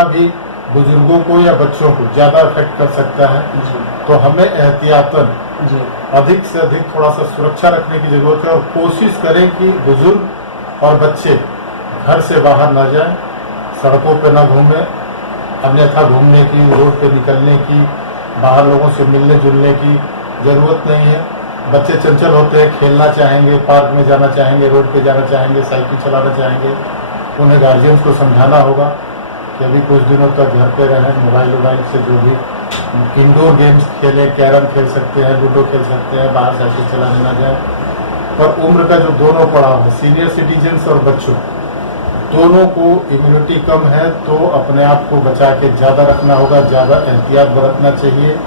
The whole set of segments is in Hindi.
कोरोना भी बुजुर्गों को या बच्चों को ज़्यादा अफेक्ट कर सकता है, तो हमें एहतियातन अधिक से अधिक थोड़ा सा सुरक्षा रखने की ज़रूरत है और कोशिश करें कि बुजुर्ग और बच्चे घर से बाहर ना जाएं, सड़कों पर ना घूमें, अन्यथा घूमने की, रोड पे निकलने की, बाहर लोगों से मिलने जुलने की ज़रूरत नहीं है। बच्चे चंचल होते हैं, खेलना चाहेंगे, पार्क में जाना चाहेंगे, रोड पे जाना चाहेंगे, साइकिल चलाना चाहेंगे। उन्हें गार्जियंस को समझाना होगा कि अभी कुछ दिनों तक घर पे रहें, मोबाइल से जो भी इंडोर गेम्स खेलें, कैरम खेल सकते हैं, लूडो खेल सकते हैं, बाहर साइकिल चलाने ना जाए। पर उम्र का जो दोनों पड़ाव है, सीनियर सिटीजन्स और बच्चों, दोनों को इम्यूनिटी कम है, तो अपने आप को बचा के ज़्यादा रखना होगा, ज़्यादा एहतियात बरतना चाहिए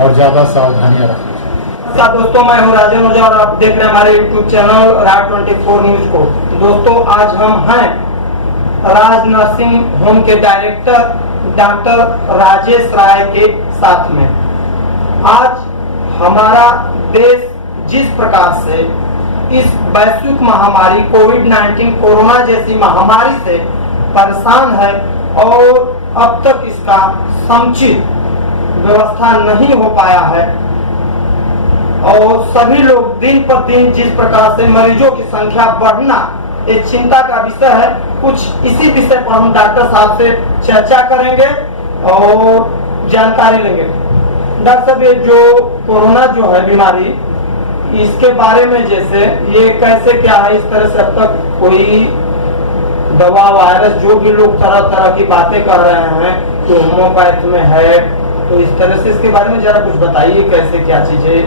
और ज़्यादा सावधानियाँ रखनी चाहिए। दोस्तों, मैं हूँ राजन ओझा और आप देख रहे हैं हमारे YouTube चैनल राज 24 न्यूज को। दोस्तों, आज हम हैं राज नर्सिंग होम के डायरेक्टर डॉक्टर राजेश राय के साथ में। आज हमारा देश जिस प्रकार से इस वैश्विक महामारी कोविड-19 कोरोना जैसी महामारी से परेशान है और अब तक इसका समुचित व्यवस्था नहीं हो पाया है और सभी लोग दिन पर दिन जिस प्रकार से मरीजों की संख्या बढ़ना एक चिंता का विषय है। कुछ इसी विषय पर हम डॉक्टर साहब से चर्चा करेंगे और जानकारी लेंगे। डॉक्टर साहब, ये जो कोरोना जो है बीमारी, इसके बारे में जैसे ये कैसे क्या है, इस तरह से अब तक कोई दवा वायरस जो भी लोग तरह तरह की बातें कर रहे हैं तो होम्योपैथ में है, तो इस तरह से इसके बारे में जरा कुछ बताइए कैसे क्या चीज है।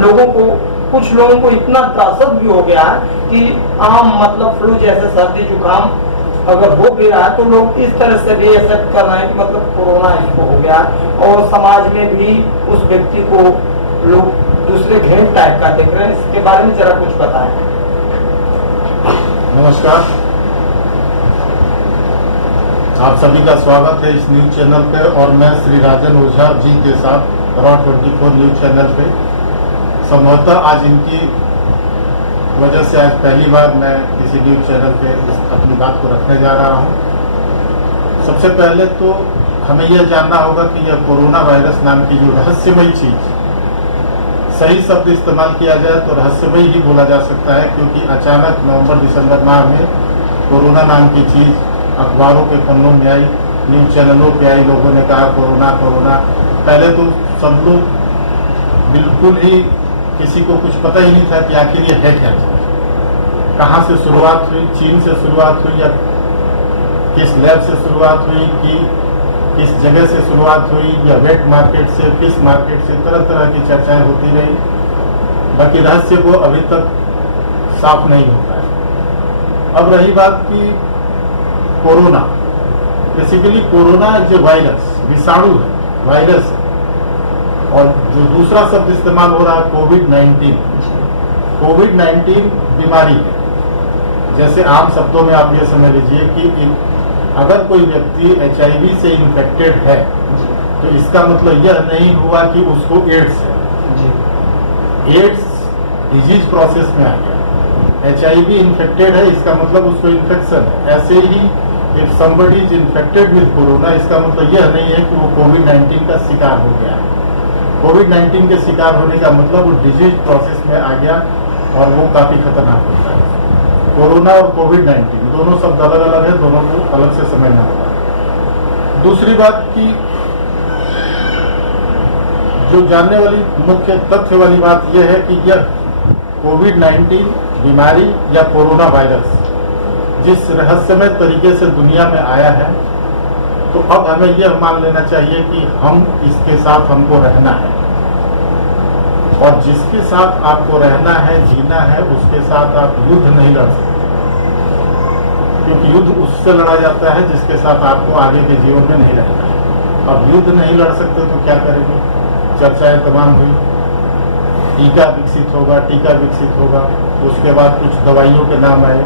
लोगों को, कुछ लोगों को इतना त्रासद भी हो गया है कि आम मतलब फ्लू जैसे सर्दी जुकाम अगर हो भी रहा है तो लोग इस तरह से भी एक्सेप्ट कर रहे हैं कि मतलब कोरोना इसको हो गया और समाज में भी उस व्यक्ति को लोग दूसरे घृणित टाइप का देख रहे हैं। इसके बारे में जरा कुछ बताएं। नमस्कार, आप सभी का स्वागत है इस न्यूज चैनल पे और मैं श्री राजन ओझा जी के साथ रॉ 24 न्यूज चैनल पे। संभवतः आज इनकी वजह से आज पहली बार मैं किसी न्यूज चैनल पे अपनी बात को रखने जा रहा हूँ। सबसे पहले तो हमें यह जानना होगा कि यह कोरोना वायरस नाम की जो रहस्यमयी चीज, सही शब्द इस्तेमाल किया जाए तो रहस्यमयी ही बोला जा सकता है, क्योंकि अचानक नवंबर दिसंबर माह में कोरोना नाम की चीज अखबारों के पन्नों में आई, न्यूज चैनलों पे आई, लोगों ने कहा कोरोना कोरोना। पहले तो सब लोग बिल्कुल ही किसी को कुछ पता ही नहीं था कि आखिर ये है क्या, कहाँ से शुरुआत हुई, चीन से शुरुआत हुई या किस लैब से शुरुआत हुई, कि किस जगह से शुरुआत हुई, या वेट मार्केट से, फिश मार्केट से, तरह तरह की चर्चाएं होती रही। बाकी रहस्य को अभी तक साफ नहीं हो पाया। अब रही बात की कोरोना, बेसिकली कोरोना जो वायरस विषाणु है, वायरस है, और जो दूसरा शब्द इस्तेमाल हो रहा है कोविड-19, कोविड-19 बीमारी है। जैसे आम शब्दों में आप ये समझ लीजिए कि अगर कोई व्यक्ति HIV से इन्फेक्टेड है तो इसका मतलब यह नहीं हुआ कि उसको एड्स है। एड्स डिजीज प्रोसेस में आ गया। HIV इन्फेक्टेड है इसका मतलब उसको इन्फेक्शन है। ऐसे ही if somebody is infected with corona, इसका मतलब यह नहीं है कि वो कोविड-19 का शिकार हो गया है। कोविड-19 के शिकार होने का मतलब वो डिजीज प्रोसेस में आ गया और वो काफी खतरनाक होता है। कोरोना और कोविड-19 दोनों शब्द अलग अलग है, दोनों को अलग से समझना होगा। दूसरी बात की जो जानने वाली मुख्य तथ्य वाली बात यह है कि यह कोविड-19 बीमारी या कोरोना वायरस जिस रहस्यमय तरीके से दुनिया में आया है, तो अब हमें यह मान लेना चाहिए कि हम इसके साथ हमको रहना है, और जिसके साथ आपको रहना है, जीना है, उसके साथ आप युद्ध नहीं लड़ सकते, क्योंकि युद्ध उससे लड़ा जाता है जिसके साथ आपको आगे के जीवन में नहीं रहना है। अब युद्ध नहीं लड़ सकते तो क्या करेंगे? चर्चाएं तमाम हुई, टीका विकसित होगा, टीका विकसित होगा, उसके बाद कुछ दवाइयों के नाम आए,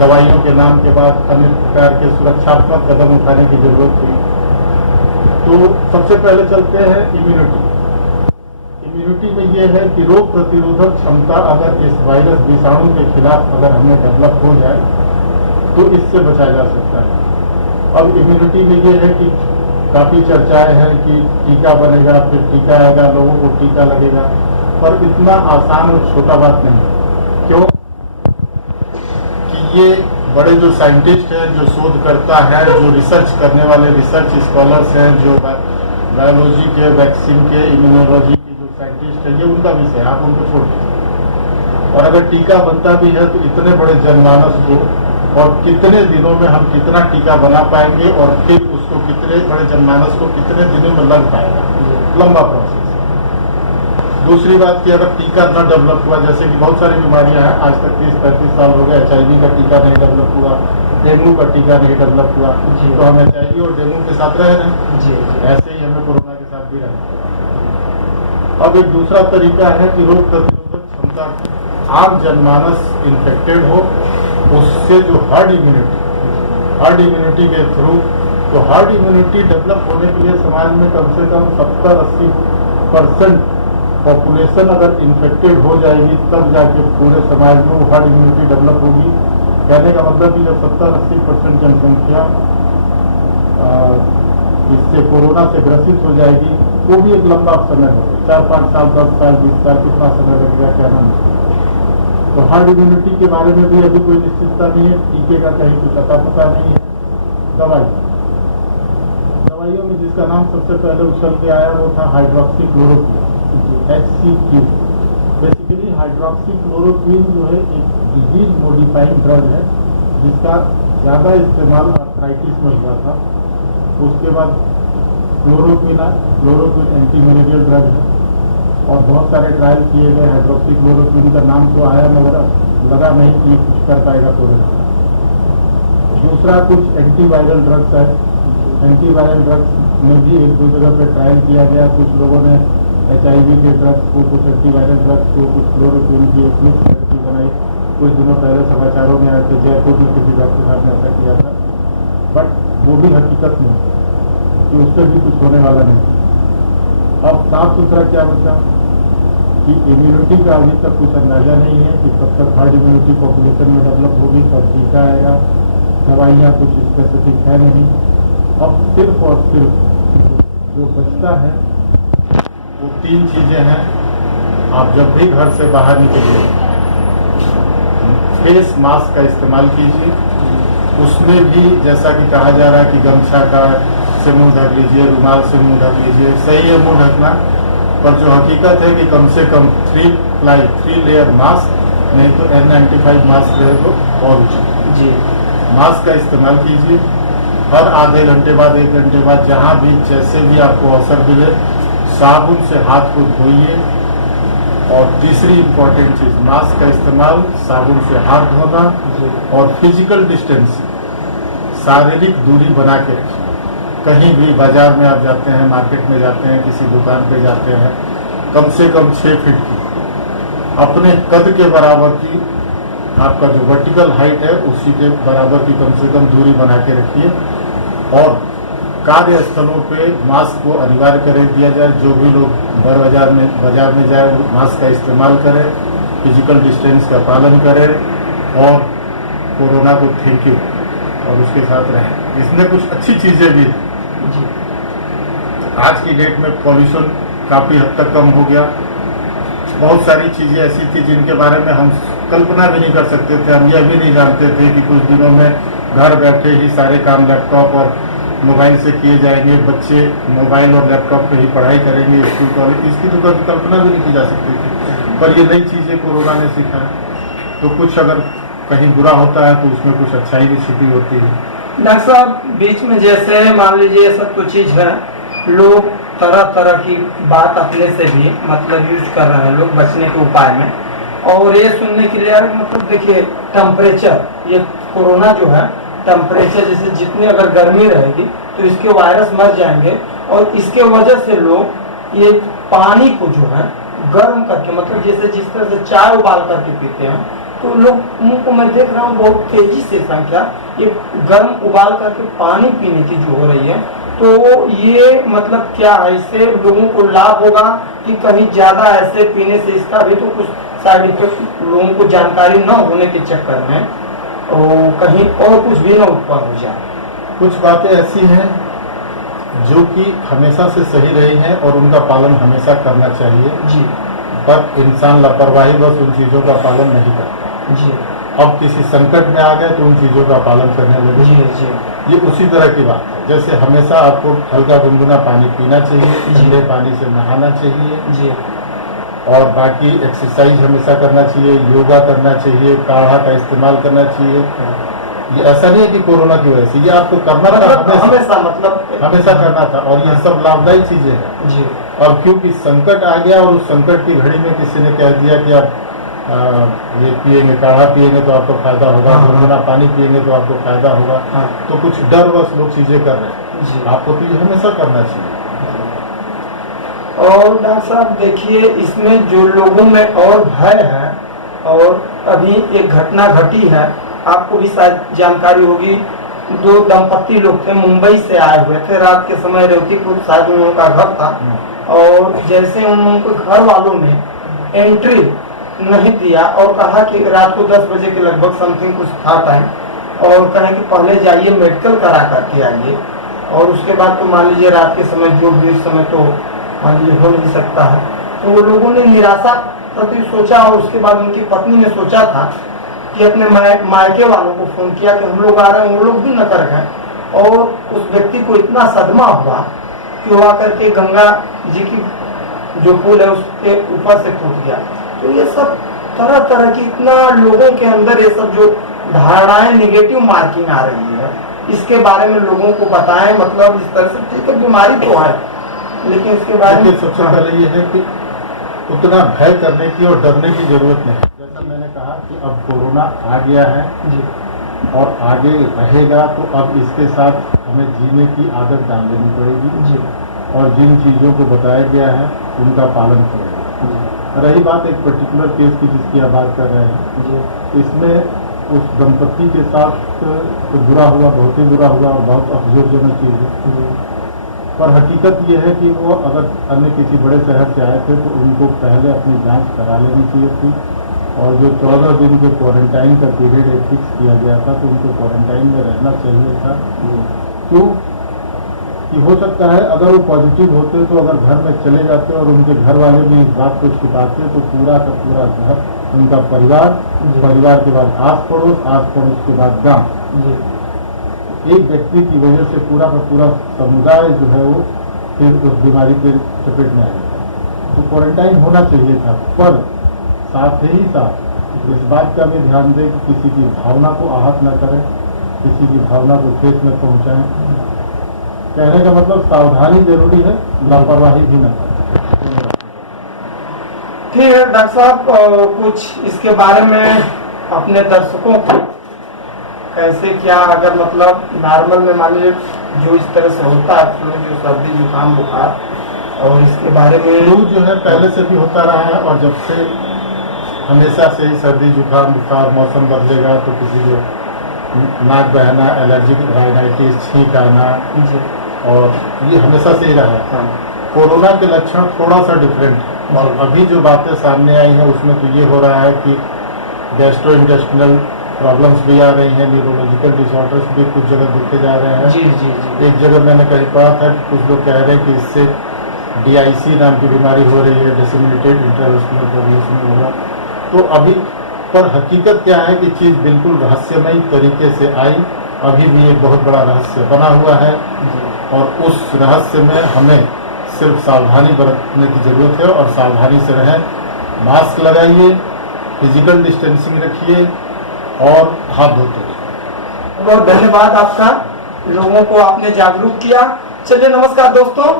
दवाइयों के नाम के बाद अन्य प्रकार के सुरक्षात्मक कदम उठाने की जरूरत हुई। तो सबसे पहले चलते हैं इम्यूनिटी। इम्यूनिटी में यह है कि रोग प्रतिरोधक क्षमता अगर इस वायरस विषाणु के खिलाफ अगर हमें डेवलप हो जाए तो इससे बचा जा सकता है। अब इम्यूनिटी में ये है कि काफ़ी चर्चाएं हैं कि टीका बनेगा, फिर टीका आएगा, लोगों को टीका लगेगा, पर इतना आसान और छोटा बात नहीं। क्यों कि ये बड़े जो साइंटिस्ट हैं, जो शोधकर्ता हैं, जो रिसर्च करने वाले रिसर्च स्कॉलर्स हैं, जो बायोलॉजी के, वैक्सीन के, इम्यूनोलॉजी के जो साइंटिस्ट हैं, ये उनका विषय है, आप उनको छोड़ दीजिए। और अगर टीका बनता भी है तो इतने बड़े जनमानस को और कितने दिनों में हम कितना टीका बना पाएंगे और फिर उसको कितने बड़े जनमानस को कितने दिनों में लग पाएगा, लंबा प्रोसेस। दूसरी बात कि अगर टीका न डेवलप हुआ, जैसे कि बहुत सारी बीमारियां हैं, आज तक 30-35 साल हो गए, HIV का टीका नहीं डेवलप हुआ, डेंगू का टीका नहीं डेवलप हुआ, तो हम HIV और डेंगू के साथ रह रहे हैं, ऐसे ही हमें कोरोना के साथ भी रहना। अब एक दूसरा तरीका है कि रोग प्रतिरोधक क्षमता आम जनमानस इन्फेक्टेड हो, उससे जो हर्ड इम्यूनिटी के थ्रू, तो हर्ड इम्यूनिटी डेवलप होने के लिए समाज में कम से कम 70-80% पॉपुलेशन अगर इन्फेक्टेड हो जाएगी, तब जाके पूरे समाज में हर्ड इम्यूनिटी डेवलप होगी। कहने का मतलब कि जब 70-80% जनसंख्या इससे कोरोना से ग्रसित हो जाएगी, वो भी एक लंबा समय हो, 4-5 साल, 10 साल, 20 साल, कितना समय लगेगा क्या नाम। तो हर्ड इम्यूनिटी के बारे में भी अभी कोई निश्चितता नहीं है, टीके का कहीं कुछ पता नहीं है। दवाइयों में जिसका नाम सबसे पहले उछल के आया वो था हाइड्रोक्सीक्लोरोक्विन, HCQ। बेसिकली हाइड्रोक्सीक्लोरोक्विन जो है एक डिजीज मॉडिफाइंग ड्रग है, जिसका ज़्यादा इस्तेमाल आर्थराइटिस में हुआ था। उसके बाद क्लोरोक्विन एंटी मलेरियल ड्रग है और बहुत सारे ट्रायल किए गए। हाइड्रोक्सीक्लोरोक्विन का नाम तो आया मगर लगा नहीं कि कुछ कर पाएगा कोरोना। दूसरा कुछ एंटीवायरल ड्रग्स है, एंटीवायरल ड्रग्स में भी एक दो जगह पर ट्रायल किया गया। कुछ लोगों ने HIV के ड्रग्स को, कुछ एंटीवायरल ड्रग्स को, कुछ क्लोरोक्विन की एक मिक्स थेरेपी बनाई। कुछ दिनों पहले समाचारों में आए थे, जयपुर में किसी डॉक्टर साहब ने ऐसा किया था, बट वो भी हकीकत नहीं कि उससे भी कुछ होने वाला नहीं। अब साफ सुथरा क्या बचा कि इम्यूनिटी का अभी तक कुछ अंदाजा नहीं है कि कब तक हर्ड इम्यूनिटी पॉपुलेशन में डेवलप होगी, कब टीका आएगा, दवाइयाँ कुछ स्पेसिफिक है नहीं। अब सिर्फ और सिर्फ जो बचता है वो 3 चीज़ें हैं। आप जब भी घर से बाहर निकलिए, फेस मास्क का इस्तेमाल कीजिए। उसमें भी जैसा कि कहा जा रहा है कि गमछा का से मुंह ढक लीजिए, रुमाल से मुंह ढक लीजिए, सही है मुंह ढकना, पर जो हकीकत है कि कम से कम 3 लेयर मास्क, नहीं तो N95 मास्क रहे तो और उचित जी। मास्क का इस्तेमाल कीजिए। हर आधे घंटे बाद, 1 घंटे बाद, जहाँ भी जैसे भी आपको अवसर मिले, साबुन से हाथ को धोइए। और तीसरी इम्पोर्टेंट चीज़, मास्क का इस्तेमाल, साबुन से हाथ धोना और फिजिकल डिस्टेंस, शारीरिक दूरी बना के रखिए। कहीं भी बाजार में आप जाते हैं, मार्केट में जाते हैं, किसी दुकान पे जाते हैं, कम से कम 6 फीट की अपने कद के बराबर की, आपका जो वर्टिकल हाइट है उसी के बराबर की कम से कम दूरी बना के रखिए। और कार्यस्थलों पे मास्क को अनिवार्य कर दिया जाए। जो भी लोग बाजार में जाए वो मास्क का इस्तेमाल करें, फिजिकल डिस्टेंस का पालन करें और कोरोना को फेंके और उसके साथ रहें। इसमें कुछ अच्छी चीज़ें भी हैं। आज की डेट में पॉल्यूशन काफ़ी हद तक कम हो गया। बहुत सारी चीज़ें ऐसी थी जिनके बारे में हम कल्पना भी नहीं कर सकते थे। हम यह भी नहीं जानते थे कि कुछ दिनों में घर बैठे ही सारे काम लैपटॉप और मोबाइल से किए जाएंगे। बच्चे मोबाइल और लैपटॉप पे ही पढ़ाई करेंगे, स्कूल कॉलेज, इसकी तो कल्पना भी नहीं की जा सकती थी। पर ये नई चीज़ें कोरोना ने सिखाया। तो कुछ अगर कहीं बुरा होता है तो उसमें कुछ अच्छाई भी छिपी होती है। डॉक्टर साहब, बीच में जैसे मान लीजिए सब कुछ चीज है, लोग तरह तरह की बात अपने से भी मतलब यूज कर रहे हैं लोग बचने के उपाय में। और ये सुनने के लिए मतलब देखिए टेम्परेचर, ये कोरोना जो है टेम्परेचर जैसे जितनी अगर गर्मी रहेगी तो इसके वायरस मर जाएंगे। और इसके वजह से लोग ये पानी को जो है गर्म करके, मतलब जैसे जिस तरह से चाय उबाल करके पीते हैं, तो लोग मुंह को मैं देख रहा हूँ बहुत तेजी से संख्या ये गर्म उबाल करके पानी पीने की जो हो रही है। तो ये मतलब क्या है, इससे लोगों को लाभ होगा कि कहीं ज्यादा ऐसे पीने से इसका भी तो कुछ साइड इफेक्ट लोगों को जानकारी न होने के चक्कर में और कहीं और कुछ भी न उत्पन्न हो जाए? कुछ बातें ऐसी हैं जो कि हमेशा से सही रही हैं और उनका पालन हमेशा करना चाहिए जी पर इंसान लापरवाही बस उन चीज़ों का पालन नहीं करता। जी अब किसी संकट में आ गए तो उन चीज़ों का पालन करने लगे। जी जी ये उसी तरह की बात है, जैसे हमेशा आपको हल्का गुनगुना पानी पीना चाहिए, ठंडे पानी से नहाना चाहिए जी और बाकी एक्सरसाइज हमेशा करना चाहिए, योगा करना चाहिए, काढ़ा का इस्तेमाल करना चाहिए। ये ऐसा नहीं है कि कोरोना की वजह से, ये आपको करना था हमेशा मतलब हमेशा करना था और ये सब लाभदायी चीजें हैं। जी अब क्योंकि संकट आ गया और उस संकट की घड़ी में किसी ने कह दिया कि आप ये पिएंगे, काढ़ा पिएंगे तो आपको फायदा होगा, गुनगुना पानी पिएंगे तो आपको फायदा होगा, तो कुछ डर बस लोग चीजें कर रहे हैं। जी आपको तो ये हमेशा करना चाहिए। और डॉक्टर साहब देखिए, इसमें जो लोगों में और भय है, और अभी एक घटना घटी है, आपको भी शायद जानकारी होगी, 2 दंपत्ति लोग थे, मुंबई से आए हुए थे, रात के समय रेवतीपुर शायद उन लोगों का घर था, और जैसे उन लोगों के घर वालों ने एंट्री नहीं दिया और कहा कि रात को 10 बजे के लगभग समथिंग कुछ था टाइम, और कहें कि पहले जाइए मेडिकल करा करके आइए, और उसके बाद तो मान लीजिए रात के समय जो भी समय तो मान लीजिए हो नहीं सकता है। तो वो लोगों ने निराशा प्रति सोचा, और उसके बाद उनकी पत्नी ने सोचा था कि अपने मायके वालों को फोन किया कि हम लोग आ रहे हैं, वो लोग भी नकर गए, और उस व्यक्ति को इतना सदमा हुआ कि वो आकर के गंगा जी की जो पुल है उसके ऊपर से कूद गया। तो ये सब तरह तरह की, इतना लोगों के अंदर ये सब जो धारणाएं निगेटिव मार्किंग आ रही है, इसके बारे में लोगों को बताएं। मतलब इस तरह से ठीक है, बीमारी तो है, लेकिन इसके बारे में सबसे पहले ये है कि उतना भय करने की और डरने की जरूरत नहीं। जैसा मैंने कहा कि अब कोरोना आ गया है जी और आगे रहेगा, तो अब इसके साथ हमें जीने की आदत डाल देनी पड़ेगी जी और जिन चीज़ों को बताया गया है उनका पालन करेगा। रही बात एक पर्टिकुलर केस की जिसकी आप बात कर रहे हैं जी, इसमें उस दंपत्ति के साथ तो बुरा हुआ, बहुत ही बुरा हुआ और बहुत अफसोसजनक चीज़ है। पर हकीकत ये है कि वो अगर अन्य किसी बड़े शहर से आए थे तो उनको पहले अपनी जांच करा लेनी चाहिए थी, और जो 14 दिन के क्वारंटाइन का पीरियड फिक्स किया गया था तो उनको क्वारंटाइन में रहना चाहिए था। क्यों कि हो सकता है अगर वो पॉजिटिव होते तो अगर घर में चले जाते और उनके घर वाले भी इस बात को छिपाते तो पूरा का पूरा घर, उनका परिवार, परिवार के बाद आस पड़ोस के बाद गांव, एक व्यक्ति की वजह से पूरा का पूरा समुदाय जो है वो फिर उस बीमारी के चपेट में आ जाता। तो क्वारंटाइन होना चाहिए था, पर साथ ही साथ इस बात का भी ध्यान दें कि किसी की भावना को आहत न करें, किसी की भावना को ठेस न पहुंचाएं। कहने का मतलब सावधानी जरूरी है, लापरवाही भी न करें। ठीक है डॉक्टर साहब, कुछ इसके बारे में अपने दर्शकों को कैसे क्या, अगर मतलब नॉर्मल में मान लीजिए जो इस तरह से होता है फ्लू, जो सर्दी जुकाम बुखार, और इसके बारे में फ्लू जो है पहले से भी होता रहा है, और जब से हमेशा से ही सर्दी जुकाम बुखार, मौसम बदलेगा तो किसी को नाक बहना, एलर्जिक राइनाइटिस, छींक आना, और ये हमेशा से ही रहा है। कोरोना के लक्षण थोड़ा सा डिफरेंट है, और अभी जो बातें सामने आई हैं उसमें तो ये हो रहा है कि गैस्ट्रो इंटेस्टिनल प्रॉब्लम्स भी आ रही हैं, न्यूरोलॉजिकल डिसऑर्डर्स भी कुछ जगह दिखते जा रहे हैं। जी जी जी। एक जगह मैंने कहीं पढ़ा था कि कुछ लोग कह रहे हैं कि इससे DIC नाम की बीमारी हो रही है, डिसेमिनेटेड इंट्रावेस्कुलर प्रोड्यूस होगा। तो अभी पर हकीकत क्या है कि चीज़ बिल्कुल रहस्यमयी तरीके से आई, अभी भी एक बहुत बड़ा रहस्य बना हुआ है, और उस रहस्य में हमें सिर्फ सावधानी बरतने की जरूरत है, और सावधानी से रहें। मास्क लगाइए, फिजिकल डिस्टेंसिंग रखिए और हाथ धोते रहिए। बहुत धन्यवाद आपका, लोगों को आपने जागरूक किया। चलिए नमस्कार दोस्तों,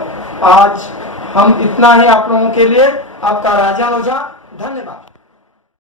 आज हम इतना ही आप लोगों के लिए। आपका राजन ओझा, धन्यवाद।